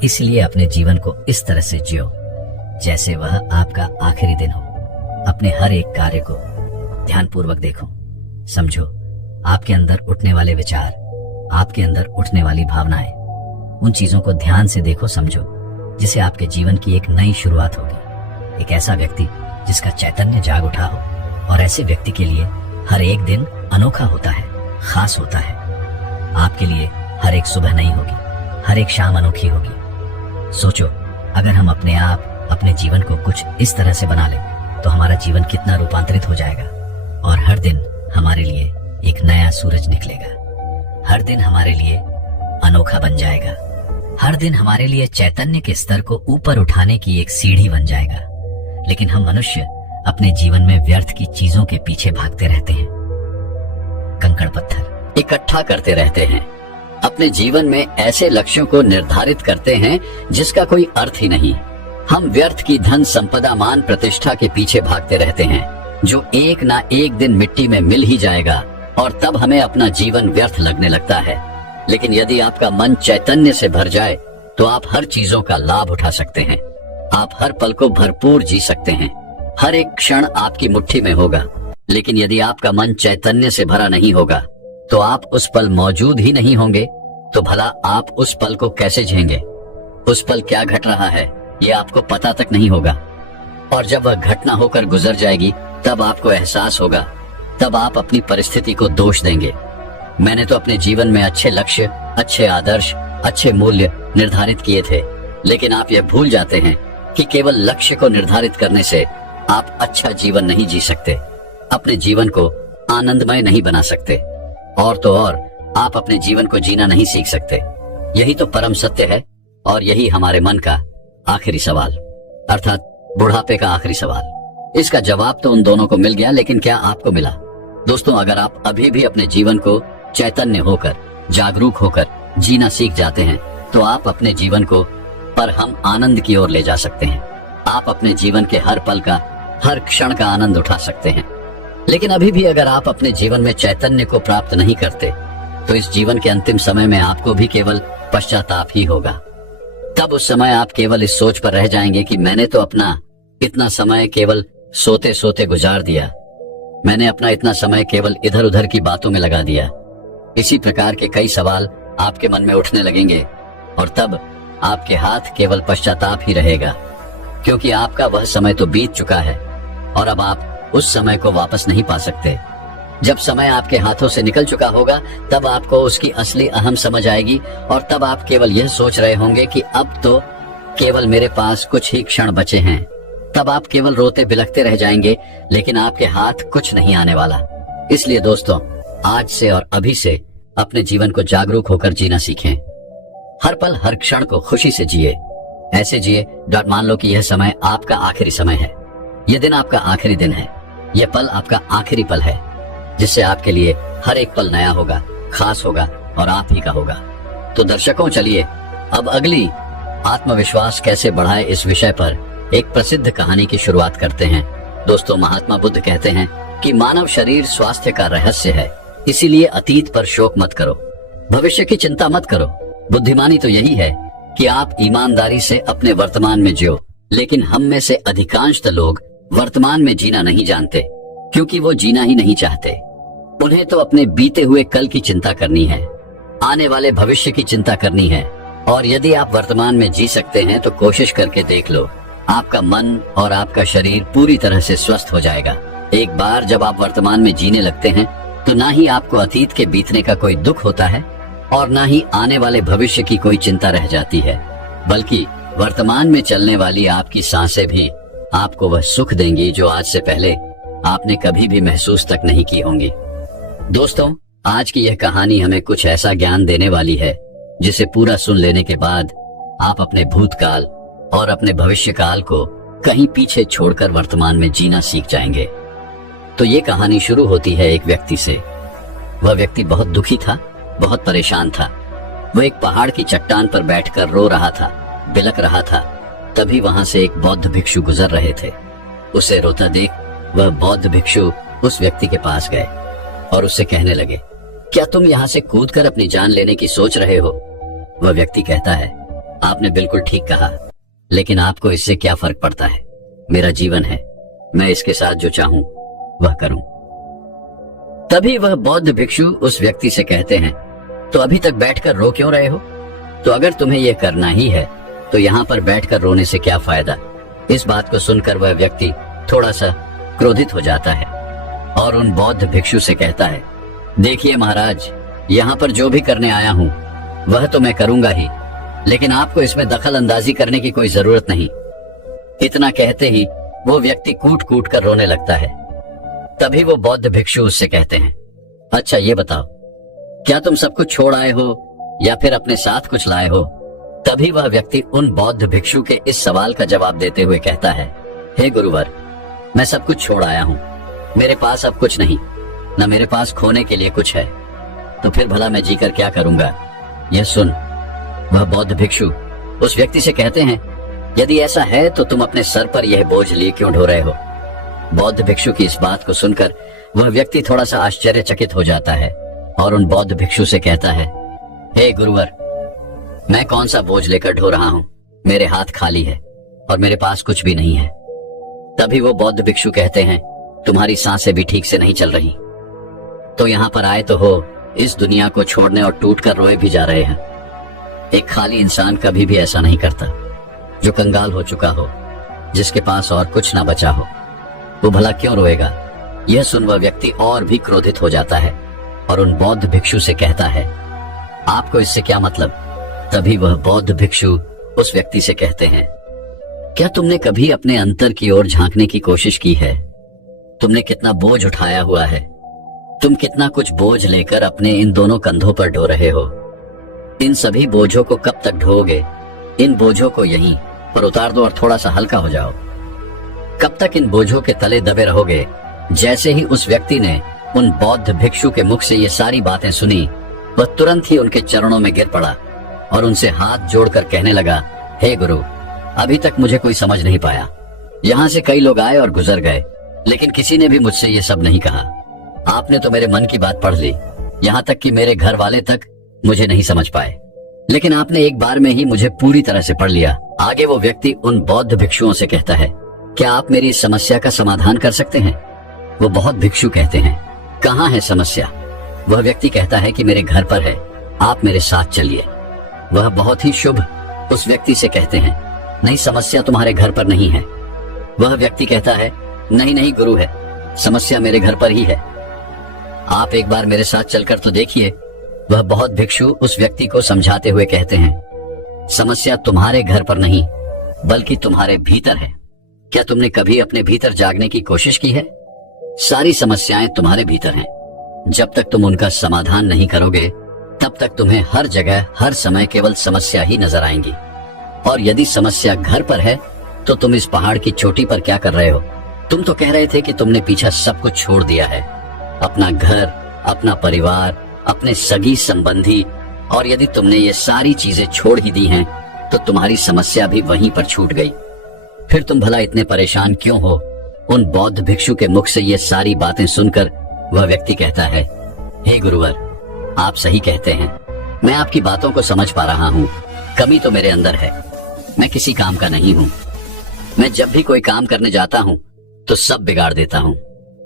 इसलिए अपने जीवन को इस तरह से जियो जैसे वह आपका आखिरी दिन हो। अपने हर एक कार्य को ध्यानपूर्वक देखो, समझो। आपके अंदर उठने वाले विचार, आपके अंदर उठने वाली भावनाएं, उन चीजों को ध्यान से देखो, समझो, जिससे आपके जीवन की एक नई शुरुआत होगी। एक ऐसा व्यक्ति जिसका चैतन्य जाग उठा हो, और ऐसे व्यक्ति के लिए हर एक दिन अनोखा होता है, खास होता है। आपके लिए हर एक सुबह नई होगी, हर एक शाम अनोखी होगी। सोचो, अगर हम अपने आप अपने जीवन को कुछ इस तरह से बना लें तो हमारा जीवन कितना रूपांतरित हो जाएगा, और हर दिन हमारे लिए एक नया सूरज निकलेगा। हर दिन हमारे लिए अनोखा बन जाएगा। हर दिन हमारे लिए चैतन्य के स्तर को ऊपर उठाने की एक सीढ़ी बन जाएगा। लेकिन हम मनुष्य अपने जीवन में व्यर्थ की चीजों के पीछे भागते रहते हैं, कंकड़ पत्थर इकट्ठा करते रहते हैं, अपने जीवन में ऐसे लक्ष्यों को निर्धारित करते हैं जिसका कोई अर्थ ही नहीं। हम व्यर्थ की धन संपदा, मान प्रतिष्ठा के पीछे भागते रहते हैं, जो एक ना एक दिन मिट्टी में मिल ही जाएगा, और तब हमें अपना जीवन व्यर्थ लगने लगता है। लेकिन यदि आपका मन चैतन्य से भर जाए तो आप हर चीजों का लाभ उठा सकते हैं। आप हर पल को भरपूर जी सकते हैं, हर एक क्षण आपकी मुट्ठी में होगा। लेकिन यदि आपका मन चैतन्य से भरा नहीं होगा तो आप उस पल मौजूद ही नहीं होंगे, तो भला आप उस पल को कैसे झेलेंगे? उस पल क्या घट रहा है ये आपको पता तक नहीं होगा, और जब वह घटना होकर गुजर जाएगी तब आपको एहसास होगा, तब आप अपनी परिस्थिति को दोष देंगे। मैंने तो अपने जीवन में अच्छे लक्ष्य, अच्छे आदर्श, अच्छे मूल्य निर्धारित किए थे, लेकिन आप यह भूल जाते हैं कि केवल लक्ष्य को निर्धारित करने से आप अच्छा जीवन नहीं जी सकते, अपने जीवन को आनंदमय नहीं बना सकते, और तो और आप अपने जीवन को जीना नहीं सीख सकते। यही तो परम सत्य है, और यही हमारे मन का आखिरी सवाल, अर्थात बुढ़ापे का आखिरी सवाल। इसका जवाब तो उन दोनों को मिल गया, लेकिन क्या आपको मिला? दोस्तों, अगर आप अभी भी अपने जीवन को चैतन्य होकर, जागरूक होकर जीना सीख जाते हैं तो आप अपने जीवन को पर हम आनंद की ओर ले जा सकते हैं। आप अपने जीवन के हर पल का, हर क्षण का आनंद उठा सकते हैं। लेकिन अभी भी अगर आप अपने जीवन में चैतन्य को प्राप्त नहीं करते तो इस जीवन के अंतिम समय में आपको भी केवल पश्चाताप ही होगा। तब उस समय आप केवल इस सोच पर रह जाएंगे कि मैंने तो अपना इतना समय केवल सोते सोते गुजार दिया, मैंने अपना इतना समय केवल इधर उधर की बातों में लगा दिया। इसी प्रकार के कई सवाल आपके मन में उठने लगेंगे, और तब आपके हाथ केवल पश्चाताप ही रहेगा, क्योंकि आपका वह समय तो बीत चुका है और अब आप उस समय को वापस नहीं पा सकते। जब समय आपके हाथों से निकल चुका होगा तब आपको उसकी असली अहम समझ आएगी, और तब आप केवल यह सोच रहे होंगे कि अब तो केवल मेरे पास कुछ ही क्षण बचे हैं। तब आप केवल रोते बिलखते रह जाएंगे, लेकिन आपके हाथ कुछ नहीं आने वाला। इसलिए दोस्तों, आज से और अभी से अपने जीवन को जागरूक होकर जीना सीखें। हर पल, हर क्षण को खुशी से जिए। ऐसे जिए मान लो कि यह समय आपका आखिरी समय है, यह दिन आपका आखिरी दिन है, यह पल आपका आखिरी पल है, जिससे आपके लिए हर एक पल नया होगा, खास होगा और आप ही का होगा। तो दर्शकों, चलिए अब अगली आत्मविश्वास कैसे बढ़ाए इस विषय पर एक प्रसिद्ध कहानी की शुरुआत करते हैं। दोस्तों, महात्मा बुद्ध कहते हैं कि मानव शरीर स्वास्थ्य का रहस्य है, इसीलिए अतीत पर शोक मत करो, भविष्य की चिंता मत करो। बुद्धिमानी तो यही है कि आप ईमानदारी से अपने वर्तमान में जियो, लेकिन हम में से अधिकांश लोग वर्तमान में जीना नहीं जानते, क्योंकि वो जीना ही नहीं चाहते। उन्हें तो अपने बीते हुए कल की चिंता करनी है, आने वाले भविष्य की चिंता करनी है। और यदि आप वर्तमान में जी सकते हैं तो कोशिश करके देख लो, आपका मन और आपका शरीर पूरी तरह से स्वस्थ हो जाएगा। एक बार जब आप वर्तमान में जीने लगते हैं तो ना ही आपको अतीत के बीतने का कोई दुख होता है और ना ही आने वाले भविष्य की कोई चिंता रह जाती है, बल्कि वर्तमान में चलने वाली आपकी सांसें भी आपको वह सुख देंगी जो आज से पहले आपने कभी भी महसूस तक नहीं की होंगी। दोस्तों, आज की यह कहानी हमें कुछ ऐसा ज्ञान देने वाली है जिसे पूरा सुन लेने के बाद आप अपने भूतकाल और अपने भविष्य काल को कहीं पीछे छोड़कर वर्तमान में जीना सीख जाएंगे। तो ये कहानी शुरू होती है एक व्यक्ति से। वह व्यक्ति बहुत दुखी था, बहुत परेशान था। वह एक पहाड़ की चट्टान पर बैठकर रो रहा था, बिलख रहा था। तभी वहां से एक बौद्ध भिक्षु गुजर रहे थे। उसे रोता देख वह बौद्ध भिक्षु उस व्यक्ति के पास गए और उससे कहने लगे, क्या तुम यहाँ से कूदकर अपनी जान लेने की सोच रहे हो? वह व्यक्ति कहता है, आपने बिल्कुल ठीक कहा, लेकिन आपको इससे क्या फर्क पड़ता है? मेरा जीवन है, मैं इसके साथ जो चाहूं वह करूं। तभी वह बौद्ध भिक्षु उस व्यक्ति से कहते हैं, तो अभी तक बैठकर रो क्यों रहे हो? तो अगर तुम्हें यह करना ही है तो यहाँ पर बैठकर रोने से क्या फायदा? इस बात को सुनकर वह व्यक्ति थोड़ा सा क्रोधित हो जाता है और उन बौद्ध भिक्षु से कहता है, देखिए महाराज, यहाँ पर जो भी करने आया हूँ वह तो मैं करूंगा ही, लेकिन आपको इसमें दखल अंदाजी करने की कोई जरूरत नहीं। इतना कहते ही वो व्यक्ति कूट कूट कर रोने लगता है। तभी वो बौद्ध भिक्षु उससे कहते हैं, अच्छा ये बताओ, क्या तुम सब कुछ छोड़ आए हो या फिर अपने साथ कुछ लाए हो? तभी वह व्यक्ति उन बौद्ध भिक्षु के इस सवाल का जवाब देते हुए कहता है, हे गुरुवर, मैं सब कुछ छोड़ आया हूँ, मेरे पास अब कुछ नहीं, न मेरे पास खोने के लिए कुछ है, तो फिर भला मैं जीकर क्या करूंगा? यह सुन वह बौद्ध भिक्षु उस व्यक्ति से कहते हैं, यदि ऐसा है तो तुम अपने सर पर यह बोझ लिए क्यों ढो रहे हो? बौद्ध भिक्षु की इस बात को सुनकर वह व्यक्ति थोड़ा सा आश्चर्यचकित हो जाता है और उन बौद्ध भिक्षु से कहता है, हे गुरुवर, मैं कौन सा बोझ लेकर ढो रहा हूँ? मेरे हाथ खाली है और मेरे पास कुछ भी नहीं है। तभी वो बौद्ध भिक्षु कहते हैं, तुम्हारी सांसें भी ठीक से नहीं चल रही, तो यहाँ पर आए तो हो, इस दुनिया को छोड़ने और टूट कर रोए भी जा रहे हैं। एक खाली इंसान कभी भी ऐसा नहीं करता। जो कंगाल हो चुका हो, जिसके पास और कुछ ना बचा हो, वो भला क्यों रोएगा? यह सुन वह व्यक्ति और भी क्रोधित हो जाता है और उन बौद्ध भिक्षु से कहता है, आपको इससे क्या मतलब? तभी वह बौद्ध भिक्षु उस व्यक्ति से कहते हैं, क्या तुमने कभी अपने अंतर की ओर झांकने की कोशिश की है? तुमने कितना बोझ उठाया हुआ है। तुम कितना कुछ बोझ लेकर अपने इन दोनों कंधों पर ढो रहे हो। इन सभी बोझों को कब तक ढोओगे? इन बोझों को यहीं पर उतार दो और थोड़ा सा हल्का हो जाओ। कब तक इन बोझों के तले दबे रहोगे? जैसे ही उस व्यक्ति ने उन बौद्ध भिक्षु के मुख से ये सारी बातें सुनी, वह तुरंत ही उनके चरणों में गिर पड़ा और उनसे हाथ जोड़कर कहने लगा, हे गुरु, अभी तक मुझे कोई समझ नहीं पाया। यहाँ से कई लोग आए और गुजर गए, लेकिन किसी ने भी मुझसे ये सब नहीं कहा। आपने तो मेरे मन की बात पढ़ ली, यहाँ तक कि मेरे घर वाले तक मुझे नहीं समझ पाए, लेकिन आपने एक बार में ही मुझे पूरी तरह से पढ़ लिया। आगे वो व्यक्ति उन बौद्ध भिक्षुओं से कहता है, क्या आप मेरी इस समस्या का समाधान कर सकते हैं? वो बौद्ध भिक्षु कहते हैं, कहाँ है समस्या? वह व्यक्ति कहता है कि मेरे घर पर है, आप मेरे साथ चलिए। वह बहुत ही शुभ उस व्यक्ति से कहते हैं, नहीं, समस्या तुम्हारे घर पर नहीं है। वह व्यक्ति कहता है, नहीं नहीं गुरु है, समस्या मेरे घर पर ही है, आप एक बार मेरे साथ चलकर तो देखिए। वह बौद्ध भिक्षु उस व्यक्ति को समझाते हुए कहते हैं, समस्या तुम्हारे घर पर नहीं बल्कि तुम्हारे भीतर है। क्या तुमने कभी अपने भीतर जागने की कोशिश की है? सारी समस्याएं तुम्हारे भीतर हैं। जब तक तुम उनका समाधान नहीं करोगे, तब तक तुम्हें हर जगह हर समय केवल समस्या ही नजर आएंगी। और यदि समस्या घर पर है, तो तुम इस पहाड़ की चोटी पर क्या कर रहे हो? तुम तो कह रहे थे कि तुमने पीछे सब कुछ छोड़ दिया है, अपना घर, अपना परिवार, अपने सगी संबंधी, और यदि तुमने ये सारी चीजें छोड़ ही दी हैं, तो तुम्हारी समस्या भी वहीं पर छूट गई। फिर तुम भला इतने परेशान क्यों हो? उन बौद्ध भिक्षु के मुख से ये सारी बातें सुनकर वह व्यक्ति कहता है, हे गुरुवर, आप सही कहते हैं, मैं आपकी बातों को समझ पा रहा हूँ। कमी तो मेरे अंदर है, मैं किसी काम का नहीं हूँ। मैं जब भी कोई काम करने जाता हूँ तो सब बिगाड़ देता हूँ।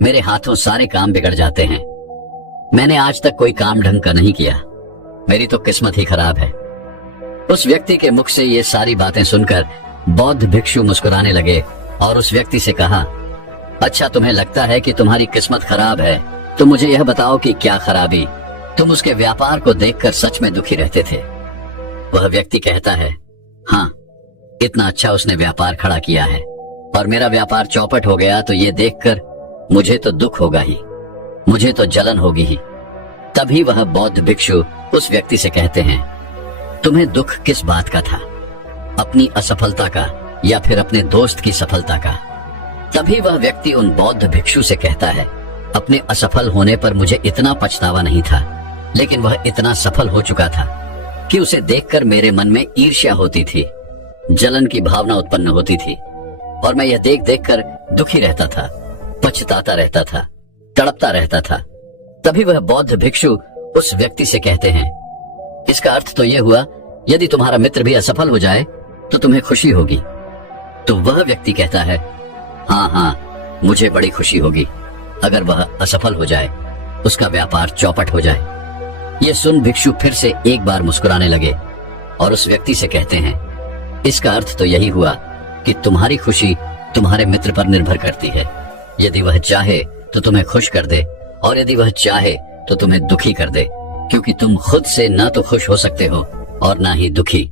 मेरे हाथों सारे काम बिगड़ जाते हैं। मैंने आज तक कोई काम ढंग का नहीं किया, मेरी तो किस्मत ही खराब है। उस व्यक्ति के मुख से ये सारी बातें सुनकर बौद्ध भिक्षु मुस्कुराने लगे और उस व्यक्ति से कहा, अच्छा, तुम्हें लगता है कि तुम्हारी किस्मत खराब है, तो मुझे यह बताओ कि क्या खराबी? तुम उसके व्यापार को देखकर सच में दुखी रहते थे। वह व्यक्ति कहता है, हाँ, इतना अच्छा उसने व्यापार खड़ा किया है और मेरा व्यापार चौपट हो गया, तो ये देखकर मुझे तो दुख होगा ही, मुझे तो जलन होगी ही। तभी वह बौद्ध भिक्षु उस व्यक्ति से कहते हैं, तुम्हें दुख किस बात का था? अपनी असफलता का या फिर अपने दोस्त की सफलता का? तभी वह व्यक्ति उन बौद्ध भिक्षु से कहता है, अपने असफल होने पर मुझे इतना पछतावा नहीं था, लेकिन वह इतना सफल हो चुका था कि उसे देखकर मेरे मन में ईर्ष्या होती थी, जलन की भावना उत्पन्न होती थी, और मैं यह देख देख कर दुखी रहता था, पछताता रहता था, तड़पता रहता था। तभी वह बौद्ध भिक्षु उस व्यक्ति से कहते हैं, इसका अर्थ तो यह हुआ, यदि तुम्हारा मित्र भी असफल हो जाए तो तुम्हें खुशी होगी। तो वह व्यक्ति कहता है, हाँ हाँ, मुझे बड़ी खुशी होगी अगर वह असफल हो जाए, उसका व्यापार चौपट हो जाए। ये सुन भिक्षु फिर से एक बार मुस्कुराने लगे और उस व्यक्ति से कहते हैं, इसका अर्थ तो यही हुआ कि तुम्हारी खुशी तुम्हारे मित्र पर निर्भर करती है। यदि वह चाहे तो तुम्हें खुश कर दे, और यदि वह चाहे तो तुम्हें दुखी कर दे, क्योंकि तुम खुद से ना तो खुश हो सकते हो और ना ही दुखी।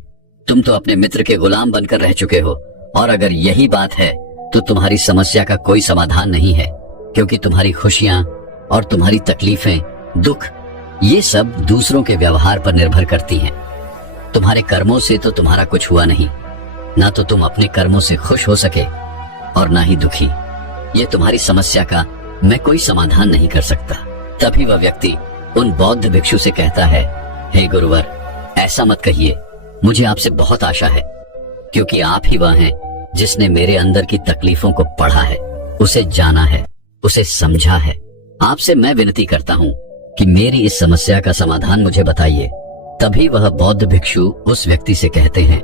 तुम तो अपने मित्र के गुलाम बनकर रह चुके हो, और अगर यही बात है तो तुम्हारी समस्या का कोई समाधान नहीं है, क्योंकि तुम्हारी खुशियां और तुम्हारी तकलीफें, दुख, ये सब दूसरों के व्यवहार पर निर्भर करती हैं। तुम्हारे कर्मों से तो तुम्हारा कुछ हुआ नहीं, ना तो तुम अपने कर्मों से खुश हो सके और ना ही दुखी। ये तुम्हारी समस्या का मैं कोई समाधान नहीं कर सकता। तभी वह व्यक्ति उन बौद्ध भिक्षु से कहता है, हे गुरुवर, ऐसा मत कहिए, मुझे आपसे बहुत आशा है, क्योंकि आप ही वह हैं जिसने मेरे अंदर की तकलीफों को पढ़ा है, उसे जाना है, उसे समझा है। आपसे मैं विनती करता हूँ कि मेरी इस समस्या का समाधान मुझे बताइए। तभी वह बौद्ध भिक्षु उस व्यक्ति से कहते हैं,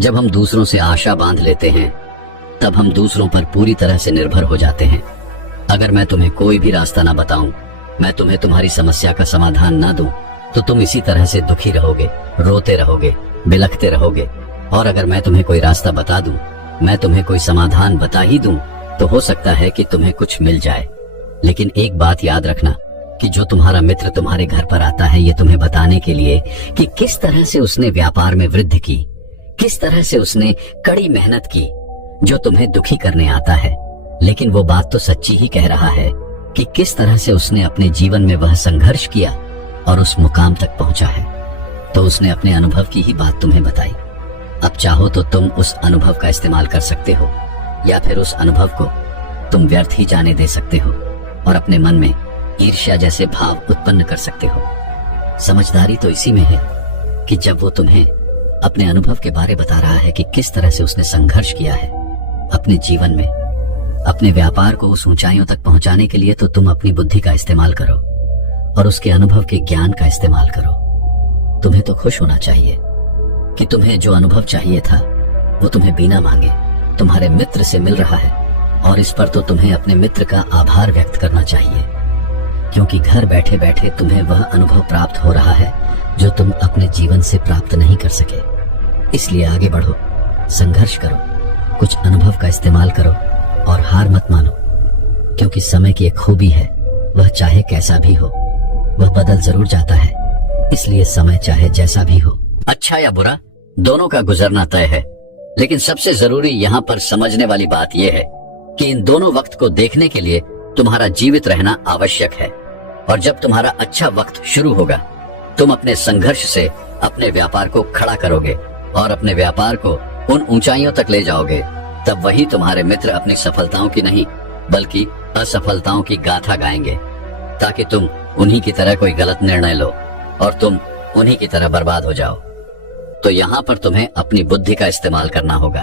जब हम दूसरों से आशा बांध लेते हैं, तब हम दूसरों पर पूरी तरह से निर्भर हो जाते हैं। अगर मैं तुम्हें कोई भी रास्ता ना बताऊं, मैं तुम्हें तुम्हारी समस्या का समाधान ना दूं तो तुम इसी तरह से दुखी रहोगे, रोते रहोगे, बिलखते रहोगे। और अगर मैं तुम्हें कोई रास्ता बता दूं, मैं तुम्हें कोई समाधान बता ही दूं, तो हो सकता है कि तुम्हें कुछ मिल जाए। लेकिन एक बात याद रखना कि जो तुम्हारा मित्र तुम्हारे घर पर आता है ये तुम्हें बताने के लिए कि किस तरह से उसने व्यापार में वृद्धि की, किस तरह से उसने कड़ी मेहनत की, जो तुम्हें दुखी करने आता है, लेकिन वो बात तो सच्ची ही कह रहा है कि किस तरह से उसने अपने जीवन में वह संघर्ष किया और उस मुकाम तक पहुंचा है। तो उसने अपने अनुभव की ही बात तुम्हें बताई। अब चाहो तो तुम उस अनुभव का इस्तेमाल कर सकते हो, या फिर उस अनुभव को तुम व्यर्थ ही जाने दे सकते हो और अपने मन में ईर्ष्या जैसे भाव उत्पन्न कर सकते हो। समझदारी तो इसी में है कि जब वो तुम्हें अपने अनुभव के बारे बता रहा है कि किस तरह से उसने संघर्ष किया है अपने जीवन में, अपने व्यापार को उस ऊंचाइयों तक पहुंचाने के लिए, तो तुम अपनी बुद्धि का इस्तेमाल करो और उसके अनुभव के ज्ञान का इस्तेमाल करो। तुम्हें तो खुश होना चाहिए कि तुम्हें जो अनुभव चाहिए था वो तुम्हें बिना मांगे तुम्हारे मित्र से मिल रहा है, और इस पर तो तुम्हें अपने मित्र का आभार व्यक्त करना चाहिए, क्योंकि घर बैठे बैठे तुम्हें वह अनुभव प्राप्त हो रहा है जो तुम अपने जीवन से प्राप्त नहीं कर सके। इसलिए आगे बढ़ो, संघर्ष करो, कुछ अनुभव का इस्तेमाल करो और हार मत मानो, क्योंकि समय की एक खूबी है, वह चाहे कैसा भी हो वह बदल जरूर जाता है। इसलिए समय चाहे जैसा भी हो, अच्छा या बुरा, दोनों का गुजरना तय है। लेकिन सबसे जरूरी यहाँ पर समझने वाली बात यह है कि इन दोनों वक्त को देखने के लिए तुम्हारा जीवित रहना आवश्यक है। और जब तुम्हारा अच्छा वक्त शुरू होगा, तुम अपने संघर्ष से अपने व्यापार को खड़ा करोगे और अपने व्यापार को उन ऊंचाइयों तक ले जाओगे। तब वही तुम्हारे मित्र अपनी सफलताओं की नहीं बल्कि असफलताओं की गाथा गाएंगे, ताकि तुम उन्हीं की तरह कोई गलत निर्णय लो और तुम उन्हीं की तरह बर्बाद हो जाओ। तो यहाँ पर तुम्हें अपनी बुद्धि का इस्तेमाल करना होगा।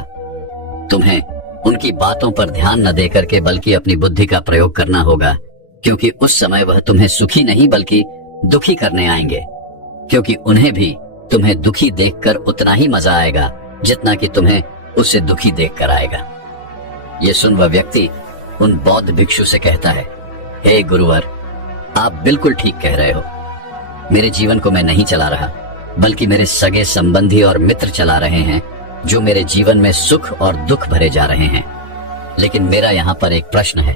तुम्हें उनकी बातों पर ध्यान न देकर के बल्कि अपनी बुद्धि का प्रयोग करना होगा, क्योंकि उस समय वह तुम्हें सुखी नहीं बल्कि दुखी करने आएंगे, क्योंकि उन्हें भी तुम्हें दुखी देखकर उतना ही मजा आएगा जितना कि तुम्हें उसे दुखी देखकर आएगा। ये सुन वह व्यक्ति उन बौद्ध भिक्षु से कहता है, हे गुरुवर, आप बिल्कुल ठीक कह रहे हो। मेरे जीवन को मैं नहीं चला रहा बल्कि मेरे सगे संबंधी और मित्र चला रहे हैं, जो मेरे जीवन में सुख और दुख भरे जा रहे हैं। लेकिन मेरा यहाँ पर एक प्रश्न है।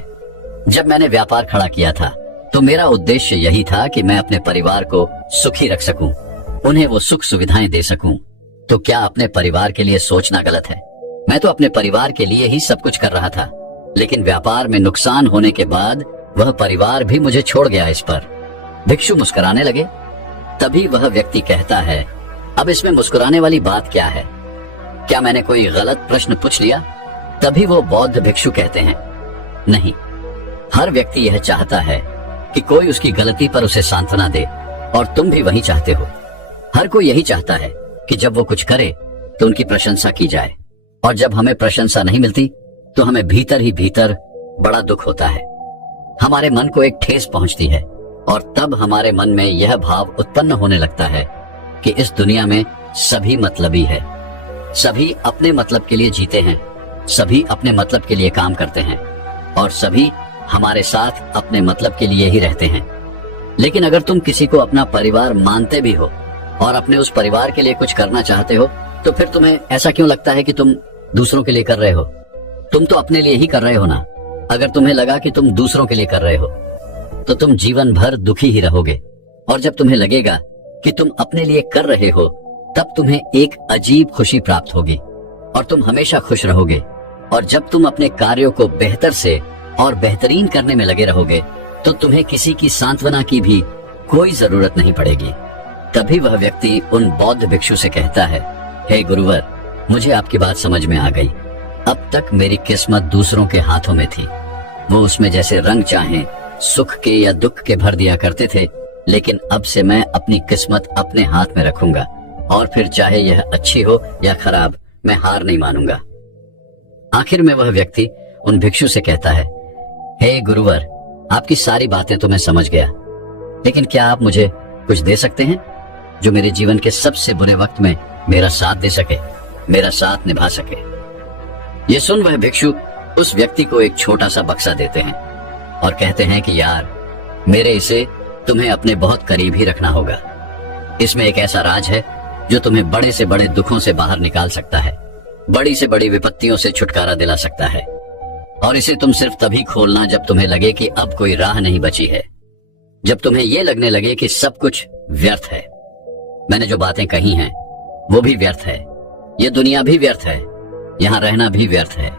जब मैंने व्यापार खड़ा किया था तो मेरा उद्देश्य यही था कि मैं अपने परिवार को सुखी रख सकूं, उन्हें वो सुख सुविधाएं दे सकूं। तो क्या अपने परिवार के लिए सोचना गलत है? मैं तो अपने परिवार के लिए ही सब कुछ कर रहा था, लेकिन व्यापार में नुकसान होने के बाद वह परिवार भी मुझे छोड़ गया। इस पर भिक्षु मुस्कुराने लगे। तभी वह व्यक्ति कहता है, अब इसमें मुस्कुराने वाली बात क्या है? क्या मैंने कोई गलत प्रश्न पूछ लिया? तभी वो बौद्ध भिक्षु कहते हैं, नहीं, हर व्यक्ति यह चाहता है कि कोई उसकी गलती पर उसे सांत्वना दे, और तुम भी वही चाहते हो। हर कोई यही चाहता है कि जब वो कुछ करे तो उनकी प्रशंसा की जाए, और जब हमें प्रशंसा नहीं मिलती तो हमें भीतर ही भीतर बड़ा दुख होता है। हमारे मन को एक ठेस पहुंचती है, और तब हमारे मन में यह भाव उत्पन्न होने लगता है कि इस दुनिया में सभी मतलबी है, सभी अपने मतलब के लिए जीते हैं, सभी अपने मतलब के लिए काम करते हैं, और सभी हमारे साथ अपने मतलब के लिए ही रहते हैं। लेकिन अगर तुम किसी को अपना परिवार मानते भी हो और अपने उस परिवार के लिए कुछ करना चाहते हो, तो फिर तुम्हें ऐसा क्यों लगता है कि तुम दूसरों के लिए कर रहे हो? तुम तो अपने लिए ही कर रहे हो ना। अगर तुम्हें लगा कि तुम दूसरों के लिए कर रहे हो तो तुम जीवन भर दुखी ही रहोगे, और जब तुम्हें लगेगा कि तुम अपने लिए कर रहे हो तब तुम्हें एक अजीब खुशी प्राप्त होगी और तुम हमेशा खुश रहोगे। और जब तुम अपने कार्यों को बेहतर से और बेहतरीन करने में लगे रहोगे तो तुम्हें किसी की सांत्वना की भी कोई जरूरत नहीं पड़ेगी। तभी वह व्यक्ति उन बौद्ध भिक्षु से कहता है, हे गुरुवर, मुझे आपकी बात समझ में आ गई। अब तक मेरी किस्मत दूसरों के हाथों में थी, वो उसमें जैसे रंग चाहे सुख के या दुख के भर दिया करते थे, लेकिन अब से मैं अपनी किस्मत अपने हाथ में रखूंगा, और फिर चाहे यह अच्छी हो या खराब, मैं हार नहीं मानूंगा। आखिर में वह व्यक्ति उन भिक्षु से कहता है, हे गुरुवर, आपकी सारी बातें तो मैं समझ गया, लेकिन क्या आप मुझे कुछ दे सकते हैं जो मेरे जीवन के सबसे बुरे वक्त में मेरा साथ दे सके, मेरा साथ निभा सके? ये सुन वह भिक्षु उस व्यक्ति को एक छोटा सा बक्सा देते हैं और कहते हैं कि यार, मेरे इसे तुम्हें अपने बहुत करीब ही रखना होगा। इसमें एक ऐसा राज है जो तुम्हें बड़े से बड़े दुखों से बाहर निकाल सकता है, बड़ी से बड़ी विपत्तियों से छुटकारा दिला सकता है। और इसे तुम सिर्फ तभी खोलना जब तुम्हें लगे कि अब कोई राह नहीं बची है, जब तुम्हें यह लगने लगे कि सब कुछ व्यर्थ है। मैंने जो बातें कही हैं वो भी व्यर्थ है, ये दुनिया भी व्यर्थ है, यहाँ रहना भी व्यर्थ है।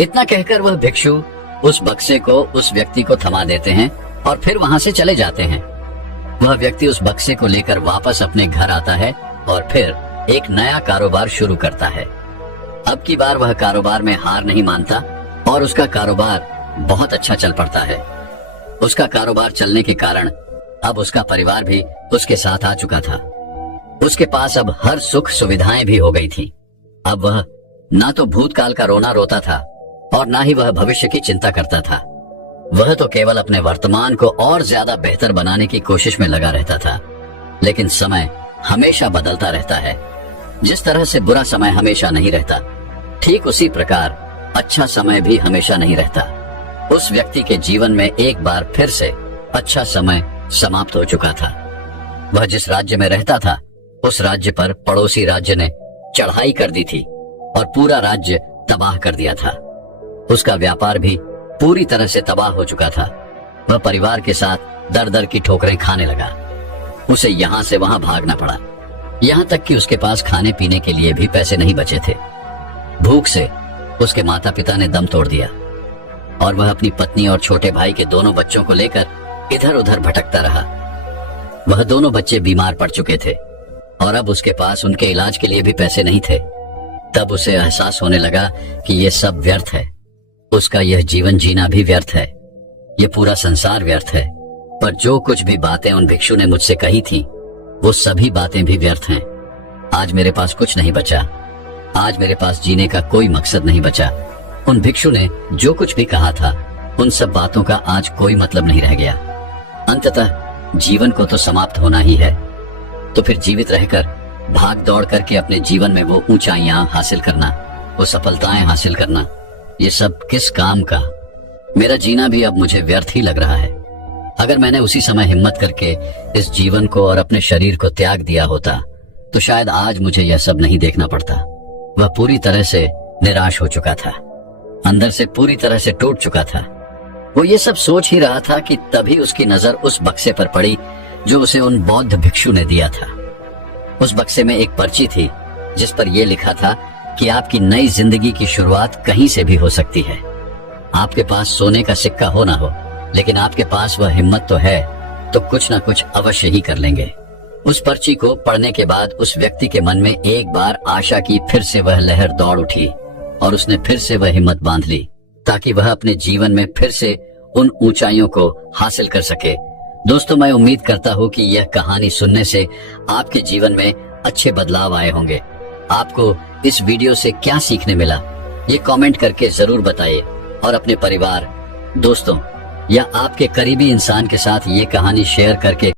इतना कहकर वह भिक्षु उस बक्से को उस व्यक्ति को थमा देते हैं और फिर वहां से चले जाते हैं। वह व्यक्ति उस बक्से को लेकर वापस अपने घर आता है और फिर एक नया कारोबार शुरू करता है। अब की बार वह कारोबार में हार नहीं मानता और उसका कारोबार बहुत अच्छा चल पड़ता है। उसका कारोबार चलने के कारण अब उसका परिवार भी उसके साथ आ चुका था। उसके पास अब हर सुख सुविधाएं भी हो गई थी। अब वह ना तो भूतकाल का रोना रोता था और ना ही वह भविष्य की चिंता करता था। वह तो केवल अपने वर्तमान को और ज्यादा बेहतर बनाने की कोशिश में लगा रहता था। लेकिन समय हमेशा बदलता रहता है। जिस तरह से बुरा समय हमेशा नहीं रहता, ठीक उसी प्रकार अच्छा समय भी हमेशा नहीं रहता। उस व्यक्ति के जीवन में एक बार फिर से अच्छा समय समाप्त हो चुका था। वह जिस राज्य में रहता था उस राज्य पर पड़ोसी राज्य ने चढ़ाई कर दी थी और पूरा राज्य तबाह कर दिया था। उसका व्यापार भी पूरी तरह से तबाह हो चुका था। वह परिवार के साथ दर दर की ठोकरें खाने लगा। उसे यहाँ से वहां भागना पड़ा, यहाँ तक कि उसके पास खाने पीने के लिए भी पैसे नहीं बचे थे। भूख से उसके माता पिता ने दम तोड़ दिया और वह अपनी पत्नी और छोटे भाई के दोनों बच्चों को लेकर इधर उधर भटकता रहा। वह दोनों बच्चे बीमार पड़ चुके थे और अब उसके पास उनके इलाज के लिए भी पैसे नहीं थे। तब उसे एहसास होने लगा कि यह सब व्यर्थ है। उसका यह जीवन जीना भी व्यर्थ है, यह पूरा संसार व्यर्थ है। पर जो कुछ भी बातें उन भिक्षु ने मुझसे कही थी वो सभी बातें भी व्यर्थ हैं। आज मेरे पास कुछ नहीं बचा, आज मेरे पास जीने का कोई मकसद नहीं बचा। उन भिक्षु ने जो कुछ भी कहा था उन सब बातों का आज कोई मतलब नहीं रह गया। अंततः जीवन को तो समाप्त होना ही है, तो फिर जीवित रहकर भाग दौड़ करके अपने जीवन में वो ऊंचाइयां हासिल करना, वो सफलताएं हासिल करना, ये सब किस काम का। मेरा जीना भी अब मुझे व्यर्थ ही लग रहा है। अगर मैंने उसी समय हिम्मत करके इस जीवन को और अपने शरीर को त्याग दिया होता तो शायद आज मुझे यह सब नहीं देखना पड़ता। वह पूरी तरह से निराश हो चुका था, अंदर से पूरी तरह से टूट चुका था। वो ये सब सोच ही रहा था कि तभी उसकी नजर उस बक्से पर पड़ी जो उसे उन बौद्ध भिक्षु ने दिया था। उस बक्से में एक पर्ची थी जिस पर यह लिखा था कि आपकी नई जिंदगी की शुरुआत कहीं से भी हो सकती है। आपके पास सोने का सिक्का हो ना हो, लेकिन आपके पास वह हिम्मत तो है, तो कुछ ना कुछ अवश्य ही कर लेंगे। उस पर्ची को पढ़ने के बाद उस व्यक्ति के मन में एक बार आशा की फिर से वह लहर दौड़ उठी और उसने फिर से वह हिम्मत बांध ली ताकि वह अपने जीवन में फिर से उन ऊंचाइयों को हासिल कर सके। दोस्तों, मैं उम्मीद करता हूँ कि यह कहानी सुनने से आपके जीवन में अच्छे बदलाव आए होंगे। आपको इस वीडियो से क्या सीखने मिला ये कमेंट करके जरूर बताइए और अपने परिवार, दोस्तों या आपके करीबी इंसान के साथ ये कहानी शेयर करके